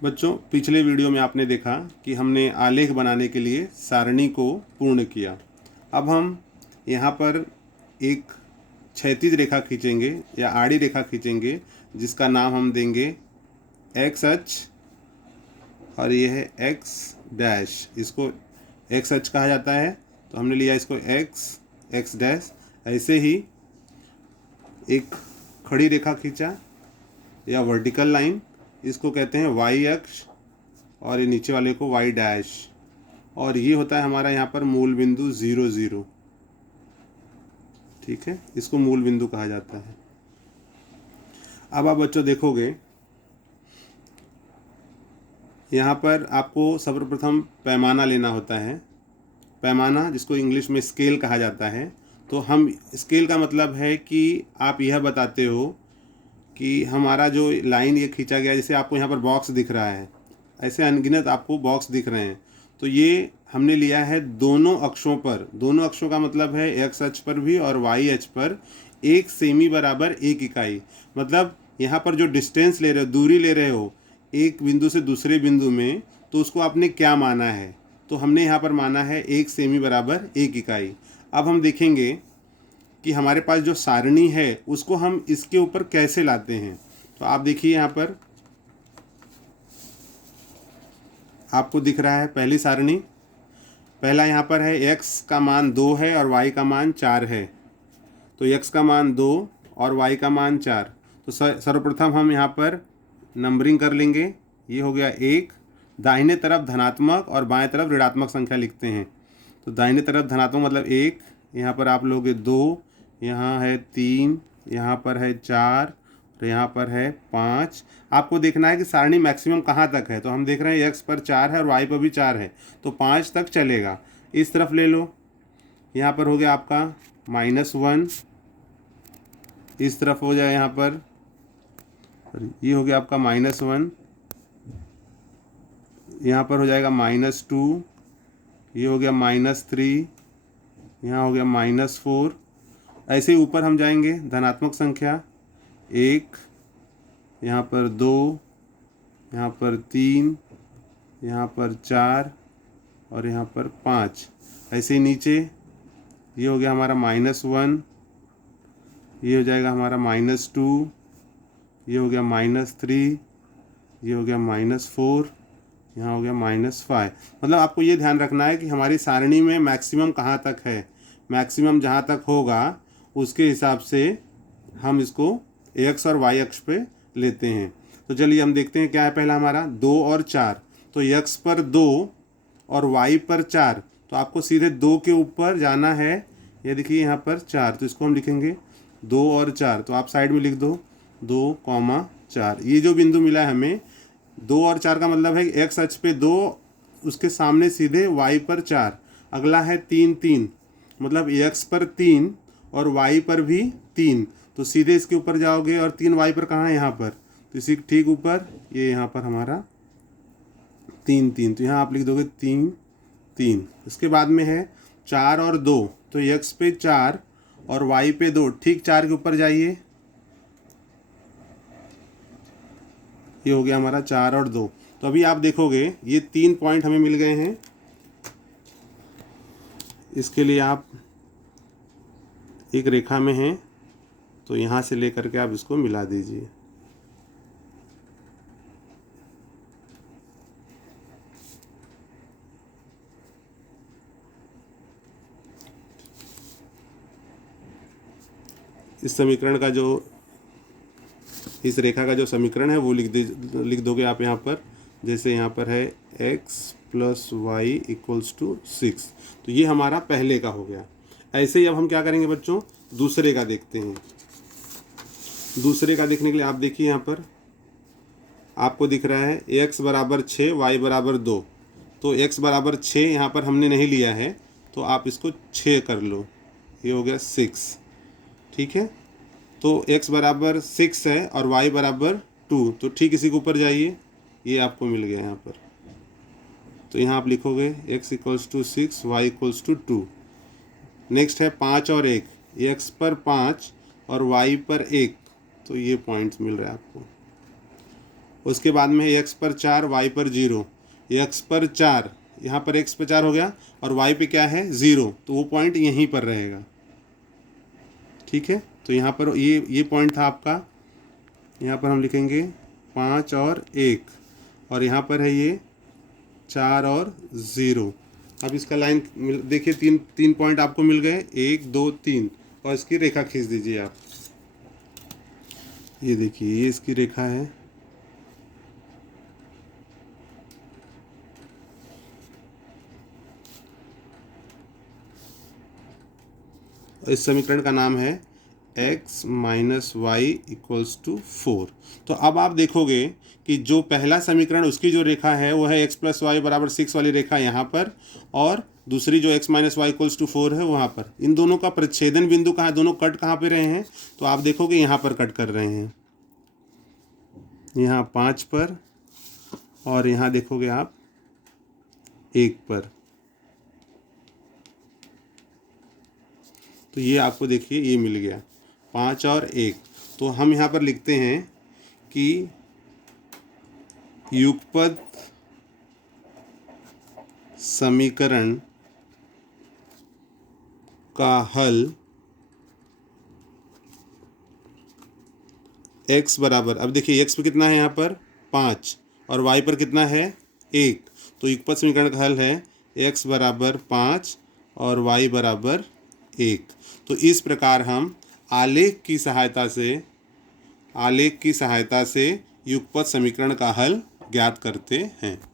बच्चों, पिछले वीडियो में आपने देखा कि हमने आलेख बनाने के लिए सारणी को पूर्ण किया। अब हम यहाँ पर एक क्षैतिज रेखा खींचेंगे या आड़ी रेखा खींचेंगे, जिसका नाम हम देंगे एक्स अक्ष और ये है एक्स डैश। इसको एक्स अक्ष कहा जाता है, तो हमने लिया इसको एक्स डैश। ऐसे ही एक खड़ी रेखा खींचा या वर्टिकल लाइन, इसको कहते हैं वाई अक्ष, और ये नीचे वाले को वाई डैश। और ये होता है हमारा यहाँ पर मूल बिंदु 0 0। ठीक है, इसको मूल बिंदु कहा जाता है। अब आप बच्चों देखोगे, यहाँ पर आपको सर्वप्रथम पैमाना लेना होता है। पैमाना, जिसको इंग्लिश में स्केल कहा जाता है। तो हम स्केल का मतलब है कि आप यह बताते हो कि हमारा जो लाइन ये खींचा गया, जैसे आपको यहाँ पर बॉक्स दिख रहा है, ऐसे अनगिनत आपको बॉक्स दिख रहे हैं, तो ये हमने लिया है दोनों अक्षों पर। दोनों अक्षों का मतलब है एक्स अक्ष पर भी और वाई अक्ष पर 1 सेमी बराबर 1 इकाई। मतलब यहाँ पर जो डिस्टेंस ले रहे हो, दूरी ले रहे हो एक बिंदु से दूसरे बिंदु में, तो उसको आपने क्या माना है? तो हमने यहाँ पर माना है 1 सेमी बराबर 1 इकाई। अब हम देखेंगे कि हमारे पास जो सारणी है उसको हम इसके ऊपर कैसे लाते हैं। तो आप देखिए, यहाँ पर आपको दिख रहा है पहली सारणी। पहला यहाँ पर है x का मान 2 है और y का मान 4 है। तो x का मान 2 और y का मान 4। तो सर्वप्रथम हम यहाँ पर नंबरिंग कर लेंगे। ये हो गया 1। दाहिने तरफ धनात्मक और बाएं तरफ ऋणात्मक संख्या लिखते हैं। तो दाहिने तरफ धनात्मक मतलब 1, यहाँ पर आप लोगे 2, यहाँ है 3, यहाँ पर है 4, और यहाँ पर है 5। आपको देखना है कि सारणी मैक्सिमम कहाँ तक है। तो हम देख रहे हैं x पर 4 है और y पर भी 4 है, तो 5 तक चलेगा। इस तरफ ले लो, यहाँ पर हो गया आपका -1। इस तरफ हो जाए यहाँ पर, ये हो गया आपका -1। यहाँ पर हो जाएगा -2, ये हो गया -3, यहाँ हो गया -4। ऐसे ही ऊपर हम जाएंगे, धनात्मक संख्या 1, यहाँ पर 2, यहाँ पर 3, यहाँ पर 4 और यहाँ पर 5। ऐसे ही नीचे ये हो गया हमारा -1, ये हो जाएगा हमारा -2, ये हो गया -3, ये हो गया -4, यहाँ हो गया -5। मतलब आपको ये ध्यान रखना है कि हमारी सारणी में मैक्सिमम कहाँ तक है। मैक्सिमम जहाँ तक होगा उसके हिसाब से हम इसको एक्स और वाई अक्ष पे लेते हैं। तो चलिए हम देखते हैं क्या है। पहला हमारा 2 और 4। तो एक्स पर 2 और वाई पर 4, तो आपको सीधे 2 के ऊपर जाना है। ये देखिए यहाँ पर 4, तो इसको हम लिखेंगे 2 और 4। तो आप साइड में लिख दो 2,4। ये जो बिंदु मिला है हमें 2 और 4 का मतलब है कि एक्स अक्ष पे 2, उसके सामने सीधे वाई पर 4। अगला है 3 3, मतलब एक्स पर 3 और वाई पर भी 3। तो सीधे इसके ऊपर जाओगे और 3 वाई पर कहाँ है? यहाँ पर। तो इसी ठीक ऊपर ये यहाँ पर हमारा 3 3, तो यहाँ आप लिख दोगे 3 3। इसके बाद में है 4 और 2। तो एक्स पे 4 और वाई पे 2, ठीक 4 के ऊपर जाइए। ये हो गया हमारा 4 और 2। तो अभी आप देखोगे ये 3 पॉइंट हमें मिल गए हैं। इसके लिए आप एक रेखा में हैं, तो यहाँ से लेकर के आप इसको मिला दीजिए। इस समीकरण का जो, इस रेखा का जो समीकरण है वो लिख दोगे आप यहाँ पर। जैसे यहाँ पर है x + y = 6। तो ये हमारा पहले का हो गया। ऐसे ही अब हम क्या करेंगे बच्चों, दूसरे का देखते हैं। दूसरे का देखने के लिए आप देखिए, यहाँ पर आपको दिख रहा है x बराबर 6, y बराबर 2। तो x बराबर 6 यहाँ पर हमने नहीं लिया है, तो आप इसको 6 कर लो। ये हो गया 6। ठीक है, तो x बराबर 6 है और y बराबर 2। तो ठीक इसी के ऊपर जाइए, ये आपको मिल गया यहाँ पर। तो यहाँ आप लिखोगे x = 6, y = 2। नेक्स्ट है 5 और 1। x पर 5 और y पर 1, तो ये पॉइंट्स मिल रहा है आपको। उसके बाद में एक्स पर 4, वाई पर 0। एक्स पर 4, यहाँ पर एक्स पर 4 हो गया और वाई पे क्या है 0, तो वो पॉइंट यहीं पर रहेगा। ठीक है, तो यहाँ पर ये पॉइंट था आपका। यहाँ पर हम लिखेंगे 5 और 1, और यहाँ पर है ये 4 और 0। अब इसका लाइन देखिए, तीन पॉइंट आपको मिल गए, 1 2 3, और इसकी रेखा खींच दीजिए आप। ये देखिए, ये इसकी रेखा है। इस समीकरण का नाम है x minus y equals to 4। तो अब आप देखोगे कि जो पहला समीकरण, उसकी जो रेखा है वो है x प्लस वाई बराबर 6 वाली रेखा यहाँ पर, और दूसरी जो x minus y equals to 4 है वहाँ पर। इन दोनों का प्रतिच्छेदन बिंदु कहाँ, दोनों कट कहाँ पे रहे हैं, तो आप देखोगे यहाँ पर कट कर रहे हैं, यहाँ 5 पर, और यहाँ देखोगे आप 1 पर। तो ये आपको देखिए ये मिल गया 5 और 1। तो हम यहाँ पर लिखते हैं कि युगपद समीकरण का हल x बराबर, अब देखिए x पे कितना है यहाँ पर 5 और y पर कितना है 1, तो युगपद समीकरण का हल है x बराबर 5 और y बराबर 1। तो इस प्रकार हम आलेख की सहायता से युगपद समीकरण का हल ज्ञात करते हैं।